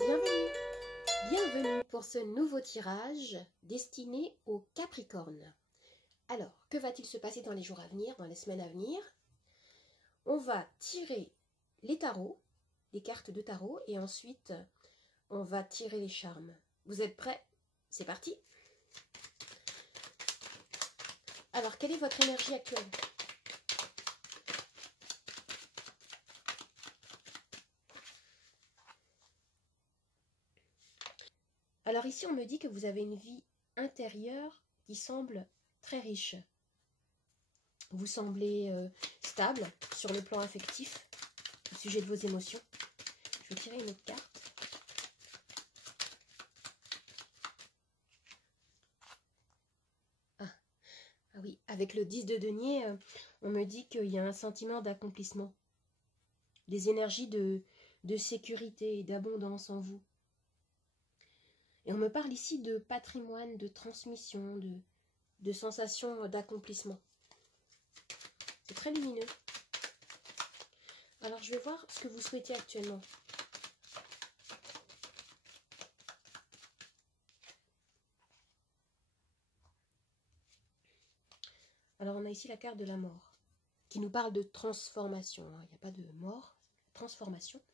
bienvenue. Bienvenue pour ce nouveau tirage destiné aux Capricornes. Alors, que va-t-il se passer dans les jours à venir, dans les semaines à venir? On va tirer les tarots, les cartes de tarot, et ensuite on va tirer les charmes. Vous êtes prêts? C'est parti. Alors, quelle est votre énergie actuelle? Alors ici, on me dit que vous avez une vie intérieure qui semble très riche. Vous semblez stable sur le plan affectif, au sujet de vos émotions. Je vais tirer une autre carte. Ah oui, avec le 10 de denier, on me dit qu'il y a un sentiment d'accomplissement. Des énergies de sécurité et d'abondance en vous. Et on me parle ici de patrimoine, de transmission, de sensation d'accomplissement. C'est très lumineux. Alors, je vais voir ce que vous souhaitez actuellement. Alors, on a ici la carte de la mort, qui nous parle de transformation. Il n'y a pas de mort, transformation.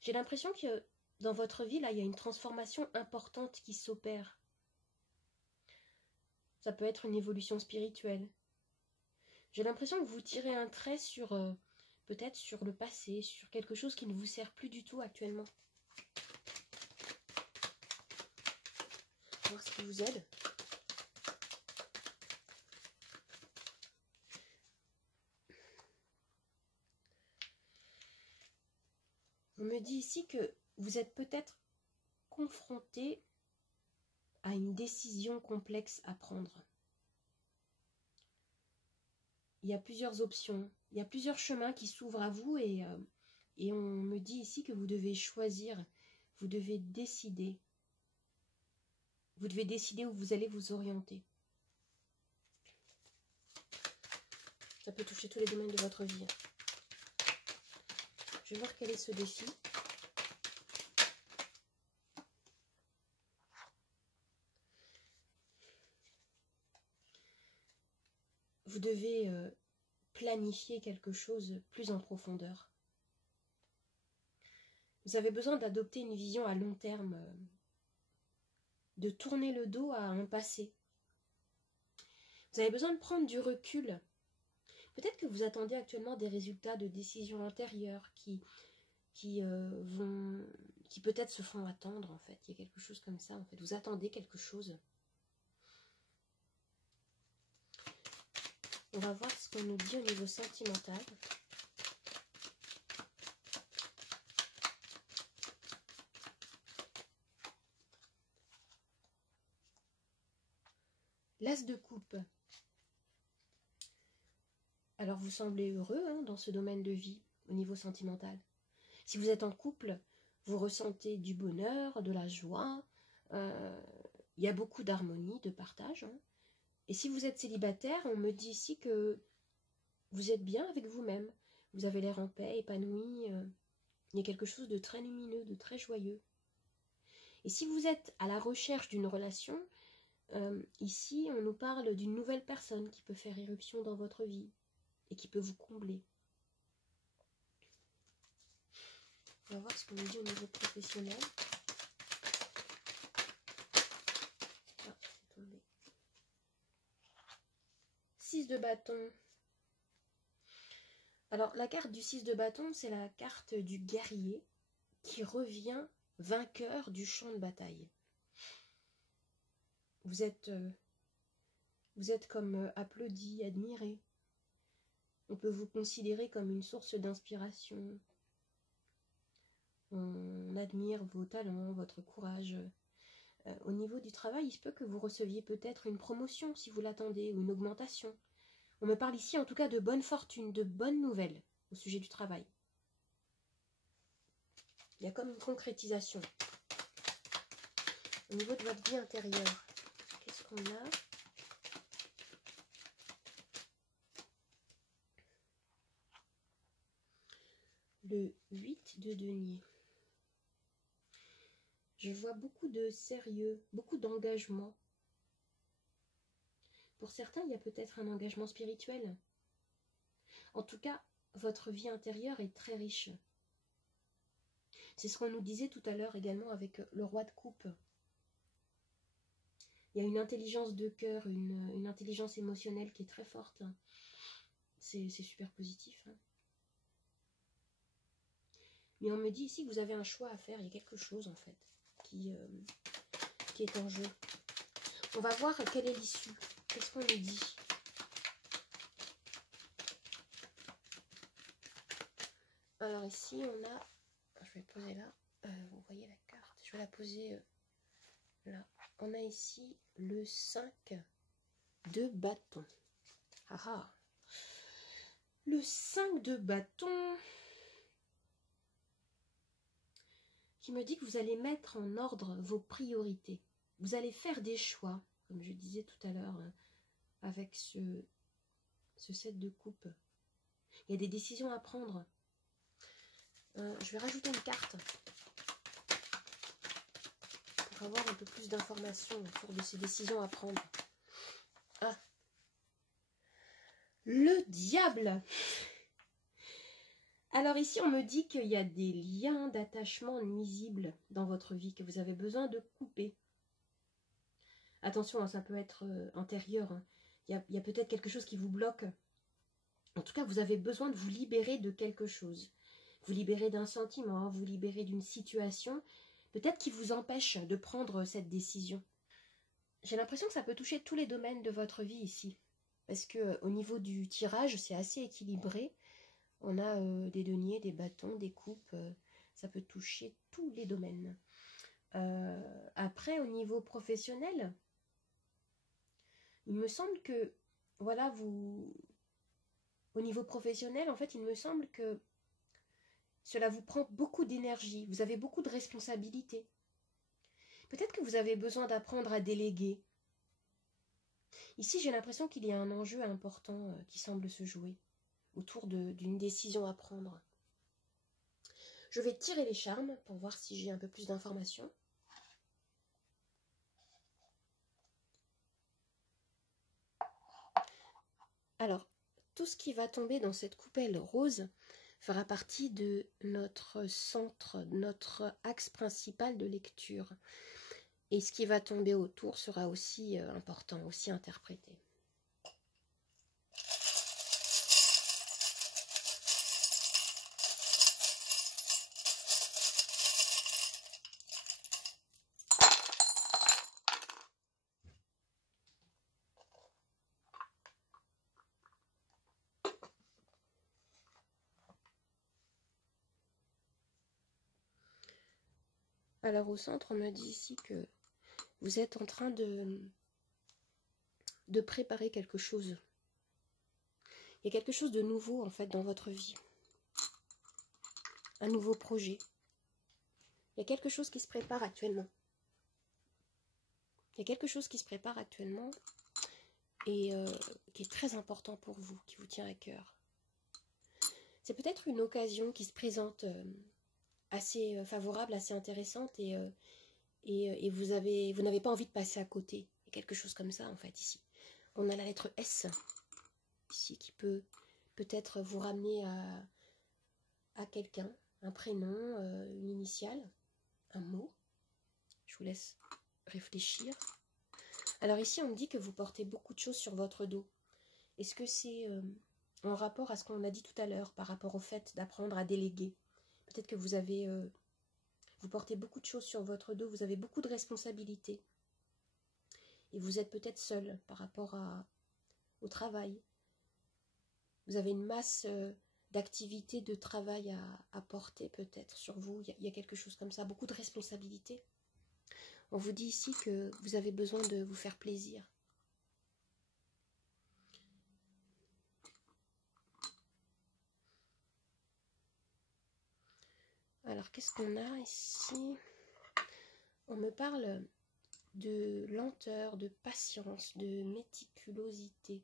J'ai l'impression que dans votre vie, là, il y a une transformation importante qui s'opère. Ça peut être une évolution spirituelle. J'ai l'impression que vous tirez un trait sur, peut-être sur le passé, sur quelque chose qui ne vous sert plus du tout actuellement. On va voir ce qui vous aide. On me dit ici que vous êtes peut-être confronté à une décision complexe à prendre. Il y a plusieurs options, il y a plusieurs chemins qui s'ouvrent à vous et on me dit ici que vous devez choisir, vous devez décider. Vous devez décider où vous allez vous orienter. Ça peut toucher tous les domaines de votre vie. Je vais voir quel est ce défi. Vous devez planifier quelque chose plus en profondeur. Vous avez besoin d'adopter une vision à long terme, de tourner le dos à un passé. Vous avez besoin de prendre du recul. Peut-être que vous attendez actuellement des résultats de décisions intérieures qui peut-être se font attendre, en fait. Il y a quelque chose comme ça, en fait. Vous attendez quelque chose. On va voir ce qu'on nous dit au niveau sentimental. L'as de coupe. Alors vous semblez heureux dans ce domaine de vie, au niveau sentimental. Si vous êtes en couple, vous ressentez du bonheur, de la joie. Il y a beaucoup d'harmonie, de partage. Et si vous êtes célibataire, on me dit ici que vous êtes bien avec vous-même. Vous avez l'air en paix, épanoui. Il y a quelque chose de très lumineux, de très joyeux. Et si vous êtes à la recherche d'une relation, ici, on nous parle d'une nouvelle personne qui peut faire irruption dans votre vie et qui peut vous combler. On va voir ce qu'on nous dit au niveau professionnel. Ah, c'est tombé. 6 de bâton. Alors, la carte du 6 de bâton, c'est la carte du guerrier qui revient vainqueur du champ de bataille. Vous êtes comme applaudi, admiré. On peut vous considérer comme une source d'inspiration. On admire vos talents, votre courage. Au niveau du travail, il se peut que vous receviez peut-être une promotion si vous l'attendez, ou une augmentation. On me parle ici en tout cas de bonne fortune, de bonnes nouvelles au sujet du travail. Il y a comme une concrétisation. Au niveau de votre vie intérieure, qu'est-ce qu'on a ? Le 8 de denier. Je vois beaucoup de sérieux, beaucoup d'engagement. Pour certains, il y a peut-être un engagement spirituel. En tout cas, votre vie intérieure est très riche. C'est ce qu'on nous disait tout à l'heure également avec le roi de coupe. Il y a une intelligence de cœur, une intelligence émotionnelle qui est très forte. C'est super positif. Mais on me dit ici que vous avez un choix à faire. Il y a quelque chose en fait qui est en jeu. On va voir quelle est l'issue. Qu'est-ce qu'on nous dit? Alors ici on a... Je vais le poser là. Vous voyez la carte. Je vais la poser là. On a ici le 5 de bâton. Ah ah. Le 5 de bâton qui me dit que vous allez mettre en ordre vos priorités. Vous allez faire des choix, comme je disais tout à l'heure, avec ce 7 de coupe. Il y a des décisions à prendre. Je vais rajouter une carte pour avoir un peu plus d'informations autour de ces décisions à prendre. Ah, le diable! Alors ici, on me dit qu'il y a des liens d'attachement nuisibles dans votre vie, que vous avez besoin de couper. Attention, ça peut être antérieur. Il y a peut-être quelque chose qui vous bloque. En tout cas, vous avez besoin de vous libérer de quelque chose. Vous libérer d'un sentiment, vous libérer d'une situation, peut-être qui vous empêche de prendre cette décision. J'ai l'impression que ça peut toucher tous les domaines de votre vie ici. Parce que au niveau du tirage, c'est assez équilibré. On a des deniers, des bâtons, des coupes. Ça peut toucher tous les domaines. Après, au niveau professionnel, il me semble que, voilà, au niveau professionnel, en fait, il me semble que cela vous prend beaucoup d'énergie. Vous avez beaucoup de responsabilités. Peut-être que vous avez besoin d'apprendre à déléguer. Ici, j'ai l'impression qu'il y a un enjeu important qui semble se jouer autour d'une décision à prendre. Je vais tirer les charmes pour voir si j'ai un peu plus d'informations. Alors, tout ce qui va tomber dans cette coupelle rose fera partie de notre centre, notre axe principal de lecture. Et ce qui va tomber autour sera aussi important, aussi interprété. Alors au centre, on me dit ici que vous êtes en train de préparer quelque chose. Il y a quelque chose de nouveau en fait dans votre vie. Un nouveau projet. Il y a quelque chose qui se prépare actuellement. Il y a quelque chose qui se prépare actuellement et qui est très important pour vous, qui vous tient à cœur. C'est peut-être une occasion qui se présente assez favorable, assez intéressante et vous n'avez pas envie de passer à côté. Il y a quelque chose comme ça en fait ici. On a la lettre S ici qui peut peut-être vous ramener à quelqu'un, un prénom, une initiale, un mot. Je vous laisse réfléchir. Alors ici on me dit que vous portez beaucoup de choses sur votre dos. Est-ce que c'est en rapport à ce qu'on a dit tout à l'heure par rapport au fait d'apprendre à déléguer? Peut-être que vous portez beaucoup de choses sur votre dos, vous avez beaucoup de responsabilités. Et vous êtes peut-être seul par rapport au travail. Vous avez une masse d'activités, de travail à porter peut-être sur vous. Il y a quelque chose comme ça, beaucoup de responsabilités. On vous dit ici que vous avez besoin de vous faire plaisir. Alors, qu'est-ce qu'on a ici? On me parle de lenteur, de patience, de méticulosité.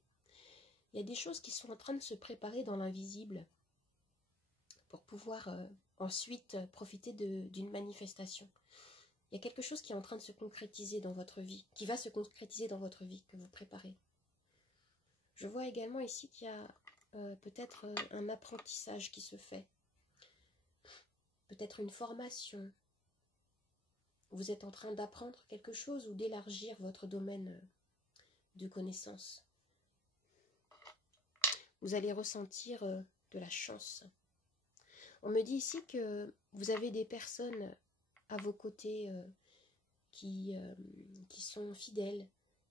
Il y a des choses qui sont en train de se préparer dans l'invisible pour pouvoir ensuite profiter d'une manifestation. Il y a quelque chose qui est en train de se concrétiser dans votre vie, qui va se concrétiser dans votre vie, que vous préparez. Je vois également ici qu'il y a peut-être un apprentissage qui se fait. Peut-être une formation. Vous êtes en train d'apprendre quelque chose ou d'élargir votre domaine de connaissances. Vous allez ressentir de la chance. On me dit ici que vous avez des personnes à vos côtés qui sont fidèles,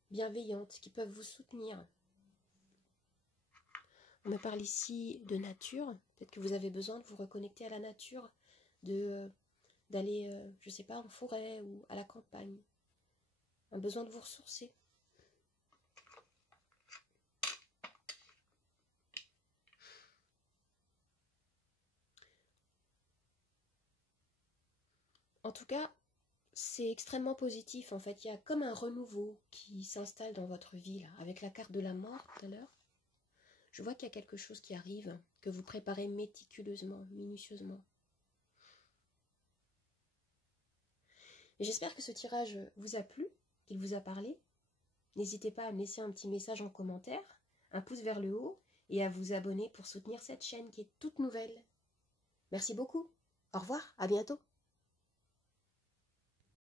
bienveillantes, qui peuvent vous soutenir. On me parle ici de nature. Peut-être que vous avez besoin de vous reconnecter à la nature, d'aller, je ne sais pas, en forêt ou à la campagne. Un besoin de vous ressourcer. En tout cas, c'est extrêmement positif. En fait, il y a comme un renouveau qui s'installe dans votre vie, là, avec la carte de la mort tout à l'heure. Je vois qu'il y a quelque chose qui arrive, que vous préparez méticuleusement, minutieusement. Et j'espère que ce tirage vous a plu, qu'il vous a parlé. N'hésitez pas à me laisser un petit message en commentaire, un pouce vers le haut et à vous abonner pour soutenir cette chaîne qui est toute nouvelle. Merci beaucoup. Au revoir, à bientôt.